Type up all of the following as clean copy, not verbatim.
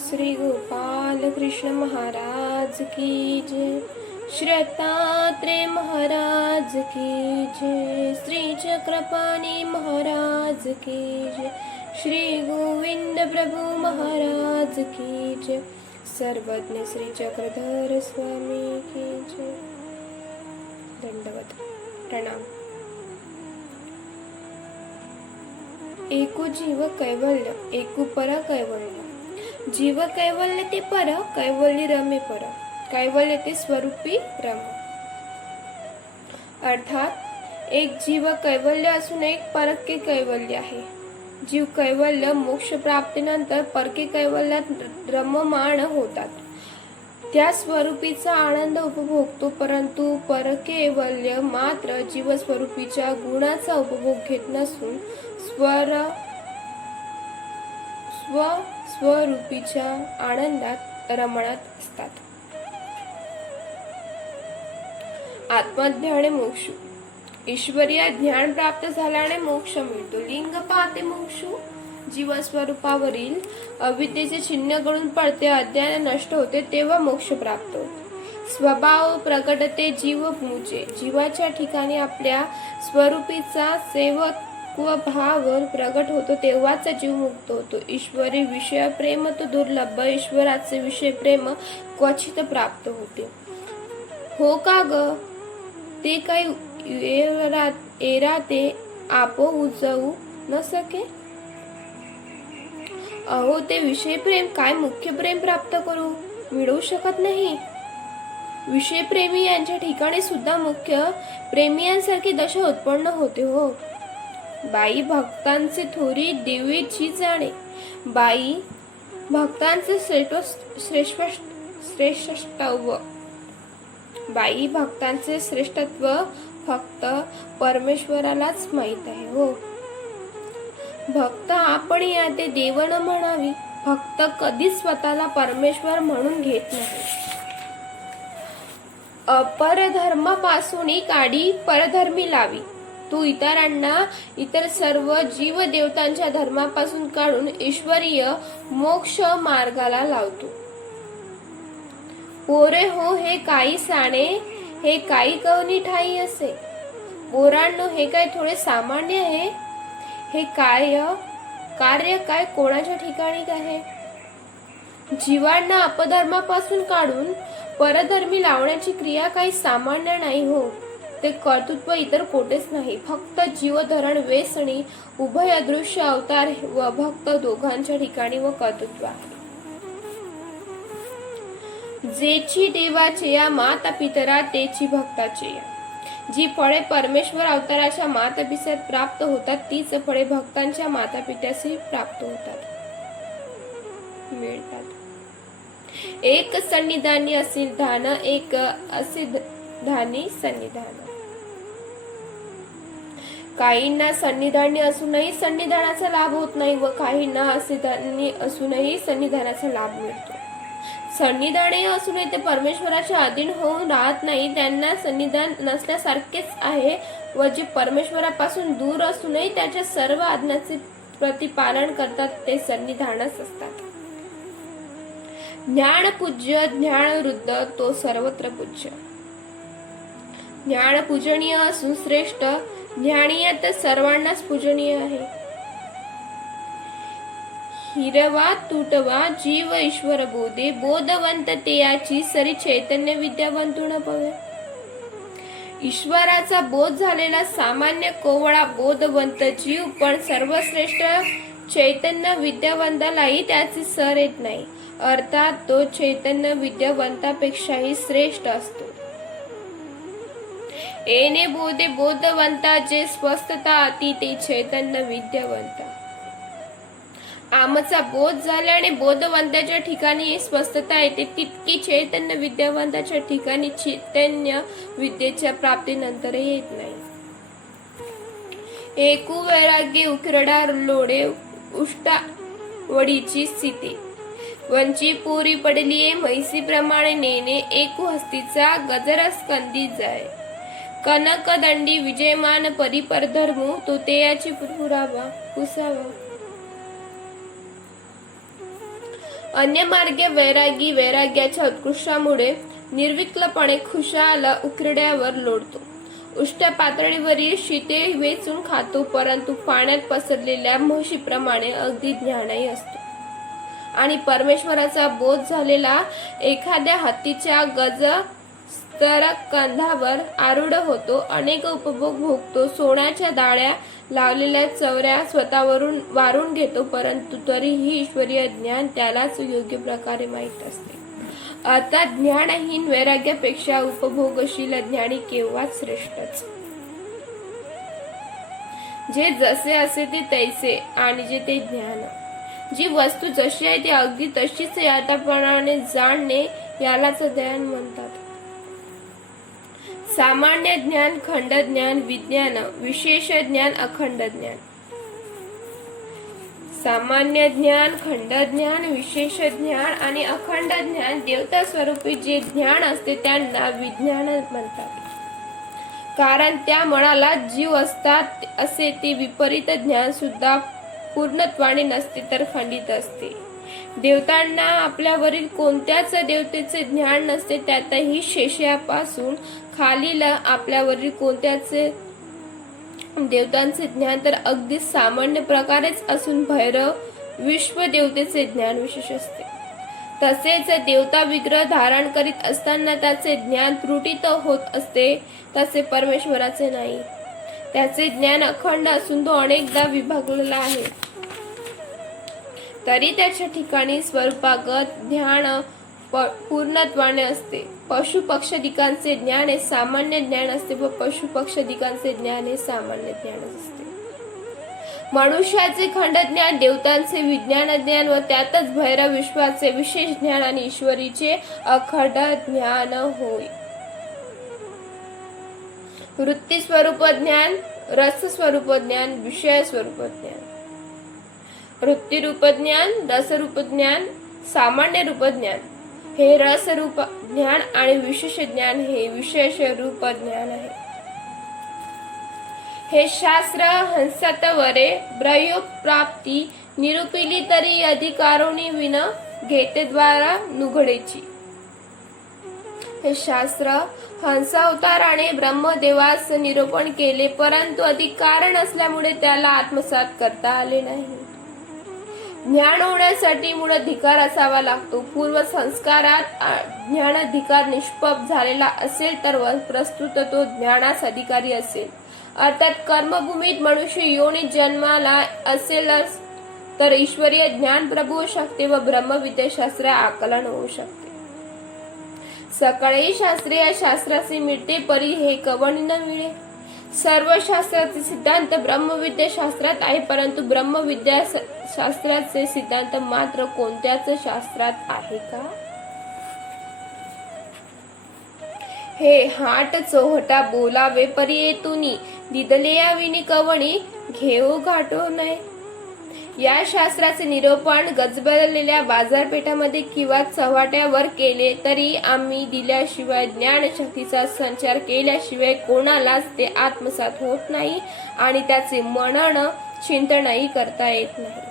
श्री गोपाल कृष्ण महाराज की जय। श्री दत्तात्रेय महाराज की जय। श्री चक्रपाणी महाराज की जय। श्री गोविंद प्रभु महाराज की जय। सर्वज्ञ श्री चक्रधर स्वामी की जय। दंडवत प्रणाम। एकु जीव कैवल्य एकु पर कैवल्य। जीव कैवल्य ते पर, कैवल्य रमे पर, कैवल्य ते स्वरूपी रम। अर्थात एक जीव कैवल्य असून एक परके कैवल्य आहे। जीव कैवल्य मोक्ष प्राप्तीनंतर परके कैवल्यात रममाण होतात, त्या स्वरूपीचा आनंद उपभोगतो, परंतु परकैवल्य मात्र जीवस्वरूपीच्या गुणाचा उपभोग घेत नसून स्वरूपीच्या आनंदात रमणात असतात। आत्मज्ञाने मोक्ष। ईश्वरीय ज्ञान प्राप्त झाल्याने मोक्ष मिळतो। लिंग पाहते मोक्षू। जीवस्वरूपावरील अविद्येचे चिन्ह गळून पडते, अज्ञान नष्ट होते, तेव्हा मोक्ष प्राप्त होते। स्वभाव प्रकटते जीव मुचे। जीवाच्या ठिकाणी आपल्या स्वरूपीचा सेवक व भाव प्रकट होतो, तेव्हाच जीव मुक्त होतो। ईश्वरी विषय प्रेम तो दुर्लभ, ईश्वराचे विषय प्रेम क्वचित प्राप्त होते। हो का ग, ते काही एरा ते आपो उजवू न सके। अहो, ते विषय प्रेम काय मुख्य प्रेम प्राप्त करू मिळवू शकत नाही। विषय प्रेमी यांच्या ठिकाणी सुद्धा मुख्य प्रेमियांसारखी दशा उत्पन्न होते। हो बाई, भक्तांचे थोरी देवीची जाणे। बाई, भक्तांचे श्रेष्ठत्व बाई, भक्तांचे श्रेष्ठत्व फक्त परमेश्वरालाच माहित आहे। हो, भक्त आपण या ते देव न म्हणावी। भक्त कधीच स्वतःला परमेश्वर म्हणून घेत नाही। अपरधर्मापासून काढी परधर्मी लावी। तू इतरांना इतर सर्व जीव देवतांच्या धर्मापासून काढून ईश्वरीय मोक्ष मार्गाला लावतो। पोरे हो, हे काही साणे, हे काही कवनी ठाई असे। पोरांनो, हे काय थोडे सामान्य आहे। हे कार्य काय कोणाच्या ठिकाणी आहे। जीवांना अपधर्मापासून काढून परधर्मी लावण्याची क्रिया काही सामान्य नाही। हो, ते कर्तृत्व इतर कोठेच नाही, फक्त जीवधरण वेसणी उभय अदृश्य अवतार व भक्त दोघांच्या ठिकाणी व कर्तृत्व आहे। जेची देवाचे या माता पितरा, तेची भक्ताचे या। जी फळे परमेश्वर अवताराच्या माता पित्यात प्राप्त होतात, तीच फळे भक्तांच्या माता पित्याशी प्राप्त मिळतात। एक सन्निधानी असिधान, एक असिधानी सन्निधान। काहींना सन्निधानी असूनही सन्निधानाचा लाभ होत नाही व काहींना असिधानी असूनही सन्निधानाचा लाभ मिळतो। सन्निधानी असूनही ते परमेश्वराच्या अधीन होऊन राहत नाही, त्यांना सन्निधान नसल्यासारखेच आहे। व जे परमेश्वरापासून दूर असूनही त्याच्या सर्व आज्ञांचे प्रतिपालन करतात, ते सन्निधानच असतात। ज्ञान पूज्य, ज्ञान वृद्ध, तो सर्वत्र पूज्य। ज्ञान पूजनीय असून श्रेष्ठ, ज्ञानीय तर सर्वांनाच पूजनीय आहे। हिरवा तुटवा जीव ईश्वर बोधे, बोधवंत ते याची सरी चैतन्य विद्यावंतुण पवे। ईश्वराचा बोध झालेला सामान्य कोवळा बोधवंत जीव पण सर्वश्रेष्ठ चैतन्य विद्यावंतालाही त्याची सर येत नाही, अर्थात तो चैतन्य विद्यावंतापेक्षाही श्रेष्ठ असतो। येणे बोधे बोधवंता, जे स्वस्थता अति ते चैतन्य विद्यावंता। आमचा बोध झाल्याने बोधवंताच्या ठिकाणी स्वस्थता येते, तितकी चैतन्य विद्यावंताच्या ठिकाणी चैतन्य विद्येच्या प्राप्तीनंतरही येत नाही। एकू वैराग्य उकिरडा लोडे, उष्टावडीची स्थिती। वंची पोरी पडलीये म्हैसीप्रमाणे नेणे, एकू हस्तीचा गजर स्कंदी जाय। कनक दंडी विजयमान परिपर धर्मू, तो तेयाची पुरावा पुसावा। अन्य मार्गे वैरागी वैराग्याच्या उत्कृष्टामुळे निर्विकल्पणे खुशाल उकिरड्यावर लोळतो. उष्ट पातळीवरील शीते वेचून खातो, परंतु पाण्यात पसरलेल्या म्हशीप्रमाणे अगदी ज्ञानही असतो. आणि परमेश्वराचा बोध झालेला एखाद्या हत्तीच्या गज स्तरकंधावर आरूढ होतो, अनेक उपभोग भोगतो, सोन्याच्या दाळ्या लावलेल्या चवऱ्या स्वतःवरून वारून घेतो, परंतु तरीही ईश्वरीय ज्ञान त्यालाच योग्य प्रकारे माहीत असते. अर्थात ज्ञानहीन वैराग्यापेक्षा उपभोगशील ज्ञानी केव्हाच श्रेष्ठच. जे जसे असे ते तैसे आणि जे ते ज्ञान. जी वस्तू जशी आहे ती अगदी तशीच यथाप्रमाणे जाणणे यालाच ज्ञान म्हणतात. सामान्य ज्ञान, खंड ज्ञान, विज्ञान, विशेष ज्ञान, अखंड ज्ञान. सामान्य ज्ञान, खंड ज्ञान, विशेष ज्ञान आणि अखंड ज्ञान, देवता स्वरूपी जे ज्ञान असते त्यांना विज्ञान म्हणतात. कारण त्या मनाला जीव असतात असे ते विपरीत ज्ञान सुद्धा पूर्णत्वाने नसते तर खंडित असते. देवतांना आपल्यावरील कोणत्याच देवतेचे ज्ञान नसते, त्यातही शेषयापासून खालील आपल्यावरील कोणत्याच देवतांचे ज्ञान तर अगदी सामान्य प्रकारेच असून भैरव विश्व देवतेचे ज्ञान विशेष असते. तसेच देवता विग्रह धारण करीत असताना त्याचे ज्ञान त्रुटीत होत असते, तसे परमेश्वराचे नाही. त्याचे ज्ञान अखंड असून तो अनेकदा विभागलेला आहे, तरी त्याच्या ठिकाणी स्वरूपागत ध्यान पूर्णत्वाने असते. पशु पक्षादिकांचे ज्ञान हे सामान्य ज्ञान असते व पशु पक्षादिकांचे ज्ञान हे सामान्य ज्ञानच असते. मनुष्याचे खंड ज्ञान, देवतांचे विज्ञान ज्ञान व त्यातच भैरव विश्वाचे विशेष ज्ञान आणि ईश्वरीचे अखंड ज्ञान होय. वृत्ती स्वरूप ज्ञान, रस स्वरूप ज्ञान, विषय स्वरूप ज्ञान. वृत्ती रूप ज्ञान, रस रूप ज्ञान, सामान्य रूप ज्ञान हे रस रूप ज्ञान आणि विशेष ज्ञान हे विशेष रूप ज्ञान आहे. हे शास्त्र हंसतवरे ब्रह्योप्राप्ती निरूपिली तरी अधिकारोनी विन घेते द्वारा नुघडेची. हे शास्त्र हंस अवताराने ब्रह्मदेवास निरूपण केले, परंतु अधिकार नसल्यामुळे त्याला आत्मसात करता आले नाही. ज्ञान होण्यासाठी मूळाधिकार असावा लागतो. पूर्व संस्कारात ज्ञानाधिकार निष्पप झालेला असेल तर प्रस्तुत तो ज्ञानास अधिकारी असेल. अर्थात कर्मभूमीत मनुष्य योनी जन्माला असेल तर ईश्वरीय ज्ञान प्रभू होऊ शकते व ब्रह्मविद्याशास्त्र आकलन होऊ शकते. सकळही शास्त्रीय शास्त्राचे मिळते परी हे कवणी न मिळे. सर्व शास्त्राचे सिद्धांत ब्रह्मविद्या शास्त्रात आहे, परंतु ब्रह्मविद्या शास्त्राचे सिद्धांत मात्र कोणत्याच शास्त्रात आहे का? हे हाट चोहटा बोलावे परी येतुनी दिदले याविनी कवणी घेऊ घाटो नये. या शास्त्राचे निरूपण गजबजलेल्या बाजारपेठामध्ये किंवा चव्हाट्यावर केले तरी आम्ही दिल्याशिवाय ज्ञानशक्तीचा संचार केल्याशिवाय कोणालाच ते आत्मसात होत नाही आणि त्याचे मनन चिंतनही करता येत नाही.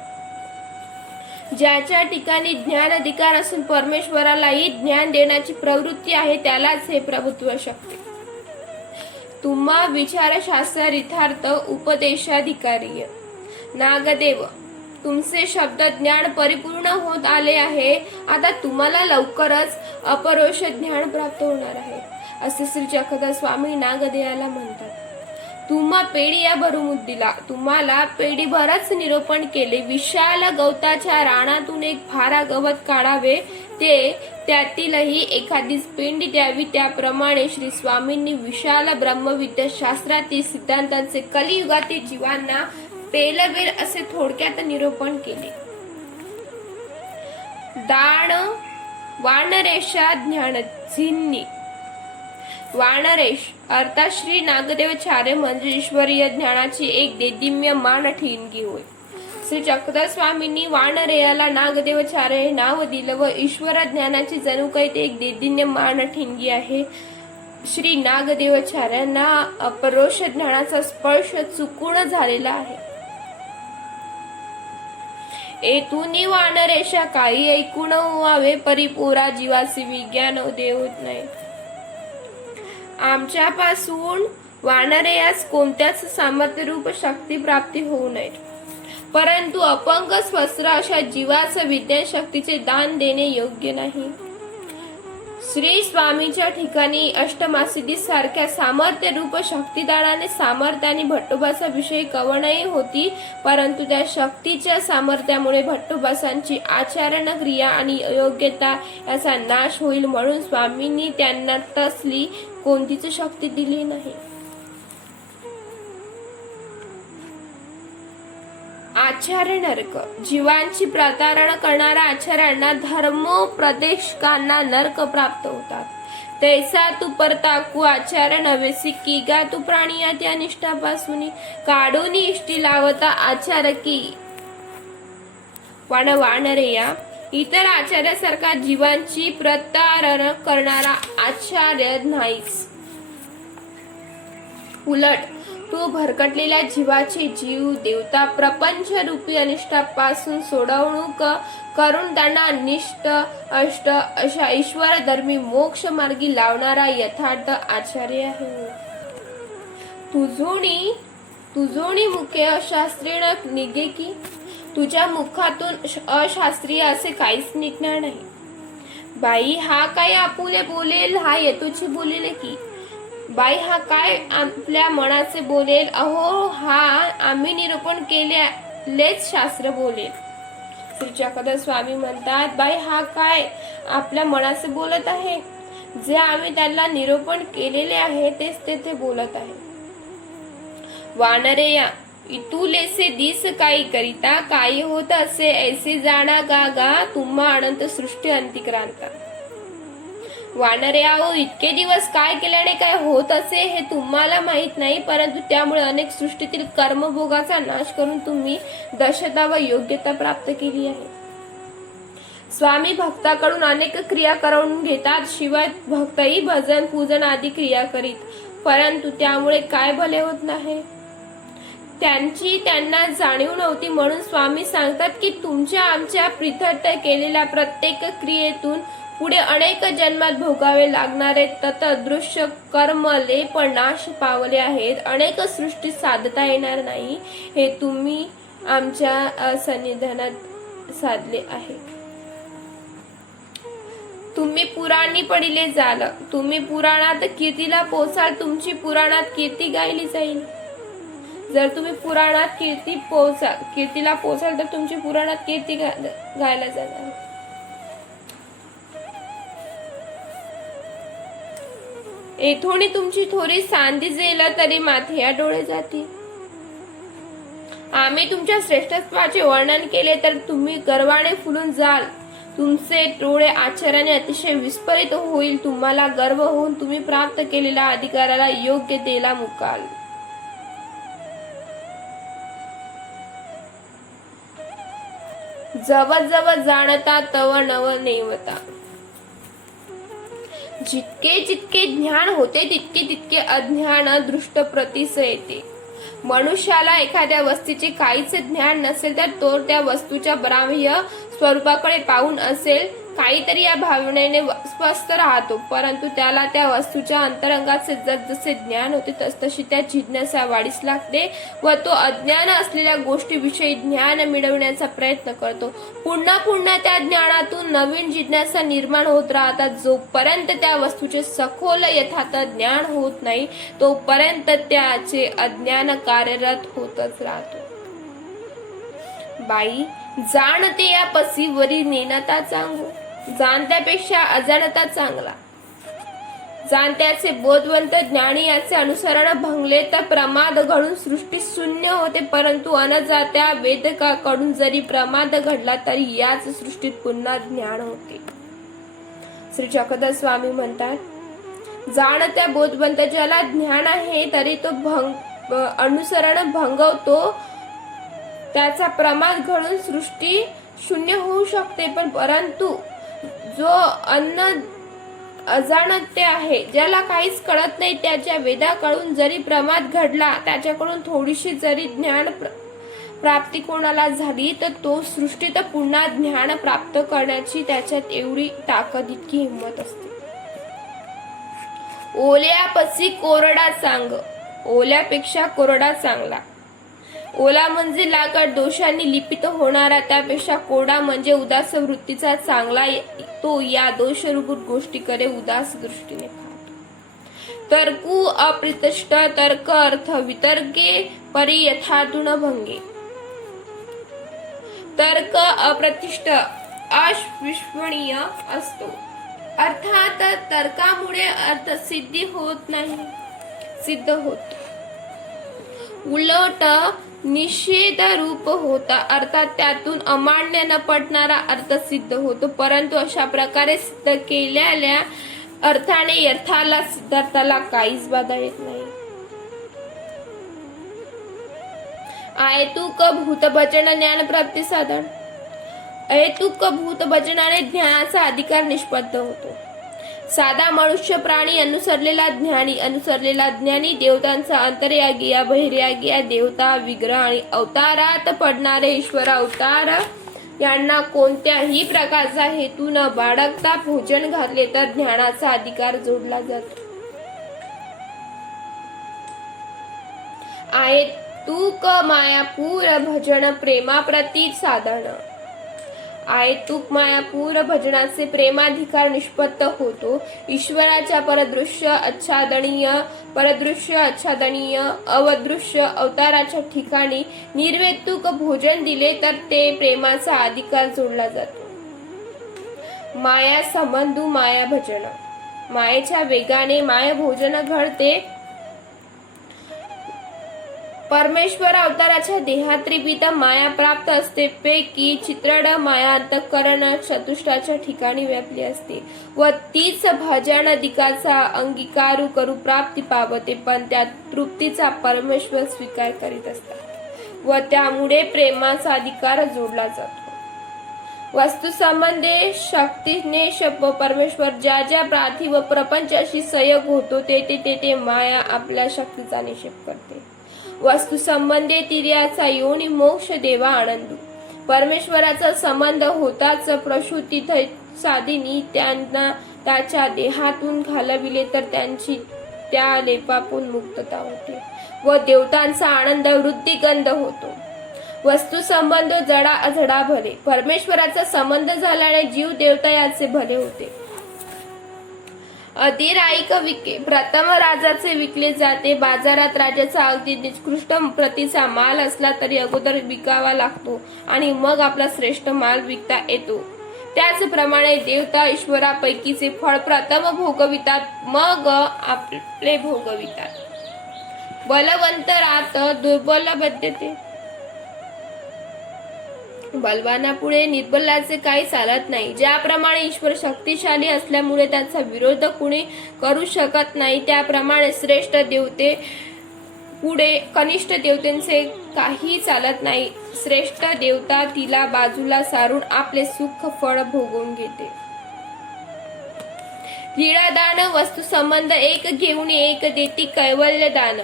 ज्याच्या ठिकाणी ज्ञान अधिकार असून परमेश्वरालाही ज्ञान देण्याची प्रवृत्ती आहे त्यालाच हे प्रभुत्व शकते. तुम्हा विचारशास्त्रार्थार्थ उपदेशाधिकारी नागदेव, तुमचे शब्द ज्ञान परिपूर्ण होत आले आहे. आता तुम्हाला लवकरच अपरोक्ष ज्ञान प्राप्त होणार आहे असे श्री चक्रधर स्वामी नागदेवाला म्हणतात. तुम्हा पेढी या भरमुद्दीला तुम्हाला पेढीभरच निरूपण केले. विशाल गवताच्या रानातून एक फारा गवत काढावे, ते त्यातीलही एखादीच पेंडी द्यावी. त्याप्रमाणे श्री स्वामींनी विशाल ब्रह्मविद्या शास्त्रातील सिद्धांतांचे कलियुगातील जीवांना पेलवेल असे थोडक्यात निरूपण केले. दाण वानरेशा ज्ञानझिन्नी. वानरेश अर्थात श्री नागदेवाचार्य म्हणजे ईश्वरीय ज्ञानाची एक देदीप्यमान ठिणगी होय. श्री चक्रधर स्वामींनी वानरेयाला नागदेवाचार्य हे नाव दिलं व ईश्वर ज्ञानाची जणू काही ते एक देदीप्यमान ठिणगी आहे. श्री नागदेवाचार्यांना अपरोक्ष ज्ञानाचा स्पर्श चुकून झालेला आहे. एतुनी वानरेशा काही ऐकून व्हावे, परिपुरा जीवासी विज्ञान देऊत नाही. आमच्यापासून वानरेयास कोणत्याच सामर्थ्यरूप शक्ती प्राप्ती होऊ नये, परंतु अपंग स्वस्थ अशा जीवास विज्ञान शक्तीचे दान देणे योग्य नाही. श्री स्वामीच्या ठिकाणी अष्टमासिद्धी सारख्या सामर्थ्य रूप शक्तिदानाने सामर्थ्याने भट्टोबाचा विषय कवणही होती, परंतु त्या शक्तीच्या सामर्थ्यामुळे भट्टोबासांची आचरण क्रिया आणि योग्यता याचा नाश होईल, म्हणून स्वामींनी त्यांना तसली कोणतीच शक्ती दिली नाही. आचार्य नरक जीवांची प्रतारणा करणाऱ्या आचार्यांना धर्मोपदेशकांना नरक प्राप्त होतात. तैसा तू परताकू आचार्य नवेसी की गा तू प्राणिया त्या निष्ठापासून काढून इष्टी लावता आचार्य की वानरेया. इतर आचार्यासारखा जीवांची प्रतारणा करणारा आचार्य नाहीस. उलट तू भरकटलेल्या जीवाचे जीव देवता प्रपंच रूपी अनिष्टापासून सोडवणूक करून त्यांना निष्ठ अष्ट अशा ईश्वर धर्मी मोक्ष मार्गी लावणारा यथार्थ आचार्य आहे. तुझोनी मुखे अशास्त्रीय निघे की तुझ्या मुखातून अशास्त्रीय असे काहीच निघणार नाही. बाई हा काय आपुले बोलेल, हा येतोची बोलेल की बाई हा काय आपल्या मनाचे बोलेल, अहो हा आम्ही निरूपण केलेलेच शास्त्र बोलेल. श्री चक्रधर स्वामी म्हणतात, बाई हा काय आपल्या मनाचे बोलत आहे, जे आम्ही त्याला निरूपण केलेले आहे तेच तेथे बोलत आहे. वानरेया इतुलेसे दिस काही करिता काही होत असे ऐसे जाणा गा गा तुम्हा अनंत सृष्टी अंतिक्रांता. वानरेयाओ इतके दिवस काय केल्याने काय होत असे हे तुम्हाला माहित नाही, परंतु त्यामुळे अनेक सृष्टीतील कर्मभोगाचा नाश करून तुम्ही दशता व योग्यता प्राप्त केली आहे. स्वामी भक्ताकडून अनेक क्रिया करून घेतात, शिवाय भक्तही भजन पूजन आदी क्रिया करीत, परंतु त्यामुळे काय भले होत नाही त्यांची त्यांना जाणीव नव्हती. म्हणून स्वामी सांगतात की तुमच्या आमच्या प्रीत्यर्थ केलेल्या प्रत्येक क्रियेतून पुढे अनेक जन्मात भोगावे लागणारे तत्दृश्य कर्मले पण नाश पावले आहेत. अनेक सृष्टी साधता येणार नाही हे तुम्ही आमच्या सन्निधानात साधले आहे. तुम्ही पुराणी पडिले जाल, तुम्ही पुराणात कीर्तीला पोचाल, तुमची पुराणात कीर्ती गायली जाईल. जर तुम्ही पुराणात कीर्तीला पोचाल तर तुमची पुराणात कीर्ती गायला जाणार. येथोनी तुमची थोडी सांधी जेला तरी माथे या डोळे जाती. आम्ही तुमच्या श्रेष्ठत्वाचे वर्णन केले तर तुम्ही गर्वाने फुलून जाल, तुमचे डोळे आश्चर्याने अतिशय विस्फारित होईल. तुम्हाला गर्व होऊन तुम्ही प्राप्त केलेल्या अधिकाराला योग्य देला मुकाल. जव जव जाणता तव नव नेवता. जितके जितके ज्ञान होते तितके तितके अज्ञान दृष्ट प्रतीस येते. मनुष्याला एखाद्या वस्तूचे काहीच ज्ञान नसेल तर तो त्या वस्तूच्या ब्राह्म्य स्वरूपाकडे पाहून असेल काहीतरी या भावनेने स्वस्थ राहतो, परंतु त्याला त्या वस्तूच्या अंतरंगाचे जसे ज्ञान होते तसतशी त्या जिज्ञासा वाढीस लागते व तो अज्ञान असलेल्या गोष्टीविषयी ज्ञान मिळवण्याचा प्रयत्न करतो. पुन्हा पुन्हा त्या ज्ञानातून नवीन जिज्ञासा निर्माण होत राहतात. जोपर्यंत त्या वस्तूचे सखोल यथार्थ ज्ञान होत नाही तोपर्यंत त्याचे अज्ञान कार्यरत होतच राहतो. बाई जाणते या पसी वरी नेनता चांगू, जाणत्यापेक्षा अजाणता चांगला. जाणत्याचे बोधवंत ज्ञानी याचे अनुसरण भंगले तर प्रमाद घडून सृष्टी शून्य होते, परंतु अनजात्या वेदकाकडून जरी प्रमाद घडला तरी याच सृष्टीत पुन्हा ज्ञान होते. श्री चक्रधर स्वामी म्हणतात, जाणत्या बोधवंत ज्याला ज्ञान आहे तरी तो अनुसरण भंगवतो, त्याचा प्रमाद घडून सृष्टी शून्य होऊ शकते, पण परंतु जो अजाणते आहे, ज्याला काहीच कळत नाही, त्याच्या वेदाकडून जरी प्रमाद घडला, त्याच्याकडून थोडीशी जरी ज्ञान प्राप्ती कोणाला झाली तर तो सृष्टीत पुन्हा ज्ञान प्राप्त करण्याची त्याच्यात एवढी ताकद, इतकी हिंमत असते. ओल्यापसी कोरडा सांग, ओल्यापेक्षा कोरडा चांगला. ओला म्हणजे लाकड दोषांनी लिपित होणारा, त्यापेक्षा कोरडा म्हणजे उदास वृत्तीचा चांगला. तो या दोषरूप गोष्टीकडे उदास दृष्टीने पाहतो. तर्कू अप्रतिष्ठ तर्क अर्थ वितर्के परी यथार्थुन भंगे. तर्क अप्रतिष्ठ अविश्वसनीय असतो, अर्थात तर्कामुळे अर्थ सिद्ध होत. उलट निषेध रूप होता, अर्थात त्यातून अमान्य न पटणारा अर्थ सिद्ध होतो. परंतु अशा प्रकारे सिद्ध केलेल्या अर्थाने यर्थाला सिद्धार्थाला काहीच बाधा येत नाही. अहेतुक भूतभजन ज्ञान प्राप्ती साधन. अहेतुक भूतभजनाने ज्ञानाचा अधिकार निष्पन्न होतो. साधा मनुष्य प्राणी अनुसरलेला ज्ञानी देवतांचा अंतर्यागी या बहिर्यागी या देवता विग्रह आणि अवतारात पडणारे ईश्वर अवतार यांना कोणत्याही प्रकारचा हेतू न बाळगता भोजन घातले तर ज्ञानाचा अधिकार जोडला जातो. अहेतुक मायापूर भजन प्रेमाप्रती साधन. अहेतुक मायापूर भजनाचे प्रेमाधिकार निष्पन्न होतो. ईश्वराच्या परदृश्य आच्छादनीय अवदृश्य अवताराच्या ठिकाणी निर्हेतुक भोजन दिले तर ते प्रेमाचा अधिकार जोडला जातो. माया संबंधू माया भजन. मायेच्या वेगाने माया भोजन घडते. परमेश्वर अवताराच्या देहात त्रिविध माया प्राप्त असते, पैकी चित्रड माया अंतःकरण चतुष्टाच्या ठिकाणी व्यापली असते व तीच भजनाधिकाचा अंगीकार करू प्राप्ती पावते. पण त्या तृप्तीचा परमेश्वर स्वीकार करीत असतात व त्यामुळे प्रेमाचा अधिकार जोडला जातो. वस्तू संबंधे शक्तीने परमेश्वर ज्या ज्या पार्थिव प्रपंचाशी संयोग होतो ते माया आपल्या शक्तीचा निषेध करते. वस्तू संबंधे तिर्याचा योनी मोक्ष देवा आनंदू. परमेश्वराचा संबंध होताच प्रसूती साधिनी त्यांना त्याच्या देहातून घालविले तर त्यांची त्या लेपापून मुक्तता होते व देवतांचा आनंद वृद्धिगंध होतो. वस्तू संबंध जडा भले. परमेश्वराचा संबंध झाल्याने जीव देवता याचे भले होते. अधिराईक विके. प्रथम राजाचे विकले जाते. बाजारात राजाचा अगदी निकृष्ट प्रतीचा माल असला तरी अगोदर विकावा लागतो आणि मग आपला श्रेष्ठ माल विकता येतो. त्याचप्रमाणे देवता ईश्वरापैकीचे फळ प्रथम भोगवितात, मग आपले भोगवितात. बलवंतरात दुर्बल बद्धते. बलवानापुढे निर्बलाचे काही चालत नाही. ज्याप्रमाणे ईश्वर शक्तिशाली असल्यामुळे त्याचा विरोध कुणी करू शकत नाही, त्याप्रमाणे श्रेष्ठ देवते पुढे कनिष्ठ देवतेंचे काही चालत नाही. श्रेष्ठ देवता तिला बाजूला सारून आपले सुख फळ भोगून घेते. लीळादान. वस्तू संबंध एक घेऊन एक देती कैवल्य दान.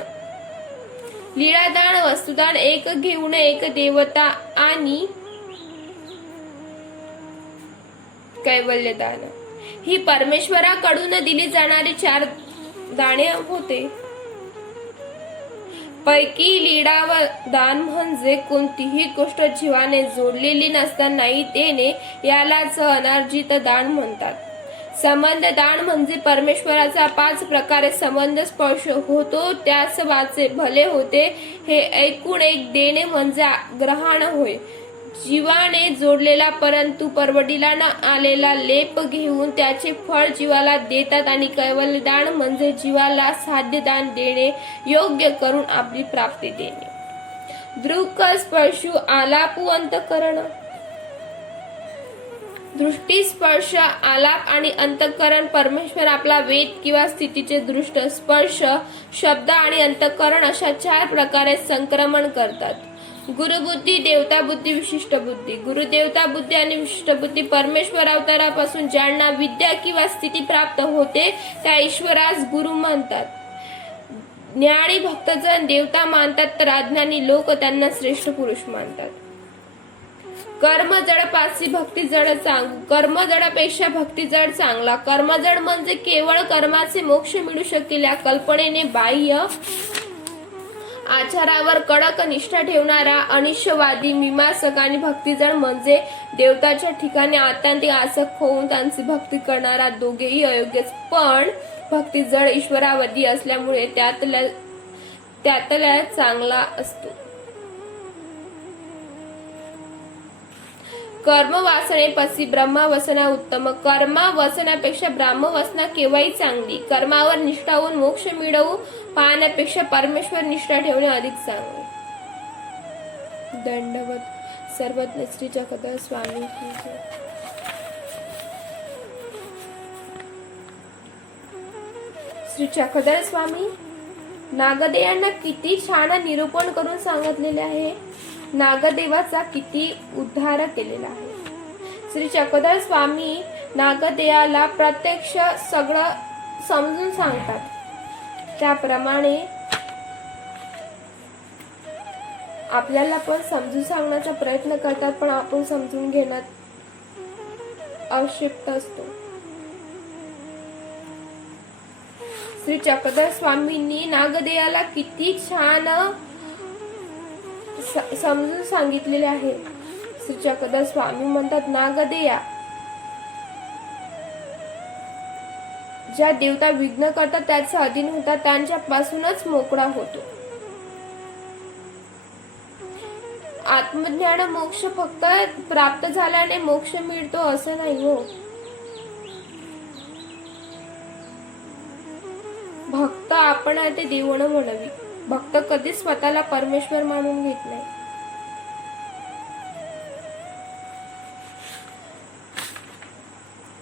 लीळादान वस्तुदान एक घेऊन एक देवता आणि कैवल्यदान ही परमेश्वराकडून दिली जाणारी 4 दाने होते. पैकी लीळा व दान म्हणजे कोणतीही गोष्ट जीवाने जोडलेली नसतानाही देणे, यालाच अनार्जित दान म्हणतात. संबंध दान म्हणजे परमेश्वराचा 5 प्रकारे संबंध स्पर्श होतो त्यास वाचे भले होते हे ऐकून एक देणे म्हणजे ग्रहण होय. जीवाने जोडलेला परंतु परवडीला न आलेला लेप घेऊन त्याचे फळ जीवाला देतात आणि कैवल्य दान म्हणजे जीवाला साध्य दान देणे, योग्य करून आपली प्राप्ती देणे. दृक स्पर्शु आलापू अंतःकरण. दृष्टी स्पर्श आलाप आणि अंतःकरण परमेश्वर आपला वेद किंवा स्थितीचे दृष्ट स्पर्श शब्द आणि अंतःकरण अशा 4 प्रकारे संक्रमण करतात. गुरुबुद्धी, देवता बुद्धी, विशिष्ट बुद्धी. गुरुदेवता बुद्धी आणि विशिष्ट बुद्धी परमेश्वर अवतारापासून ज्यांना विद्या किंवा स्थिती प्राप्त होते त्या ईश्वरास गुरु म्हणतात. ज्ञानी भक्तजन देवता मानतात तर अज्ञानी लोक त्यांना श्रेष्ठ पुरुष मानतात. कर्म जडपासी भक्ती जड कर्म जडापेक्षा भक्ती जड चांगला. कर्मजड म्हणजे केवळ कर्माचे मोक्ष मिळू शकेल या कल्पनेने बाह्य आचारावर कडक निष्ठा ठेवणारा अनिष्यवादी मीमांसक आणि भक्तिजड म्हणजे देवताच्या ठिकाणी आत्यांतिक आसक्त होऊन त्यांची भक्ती करणारा दोघेही अयोग्यच. पण भक्तिजड ईश्वरावादी असल्यामुळे त्यातल्या चांगला असतो. कर्म वासनेपसी ब्रह्मवसना उत्तम. कर्मा वसनापेक्षा ब्राह्मवसना केव्हाही चांगली. कर्मावर निष्ठा होऊन मोक्ष मिळवू पाहण्यापेक्षा परमेश्वर निष्ठा ठेवणे अधिक चांगले. दंडवत. सर्वज्ञ श्री चक्रधर स्वामी की जय. श्री चक्रधर स्वामी नागदेवांना किती छान निरूपण करून सांगितलेले आहे. नागदेवाचा किती उद्धार केलेला आहे. श्री चक्रधर स्वामी नागदेवाला प्रत्यक्ष सगळं समजून सांगतात. त्याप्रमाणे आपल्याला पण समजून सांगण्याचा प्रयत्न करतात, पण आपण समजून घेण्यात अक्षिप्त असतो. श्री चक्रधर स्वामींनी नागदेवाला किती छान समजून सांगितलेले आहे. श्री चक्रधर स्वामी म्हणतात, नागदेया ज्या देवता विघ्न करतात त्याचा अधीन होतात त्यांच्यापासूनच मोकळा होतो. आत्मज्ञान मोक्ष फक्त प्राप्त झाल्याने मोक्ष मिळतो असं नाही हो. भक्त आपण आहे ते देवण म्हणावी. भक्त कधीच स्वतःला परमेश्वर मानून घेत नाही.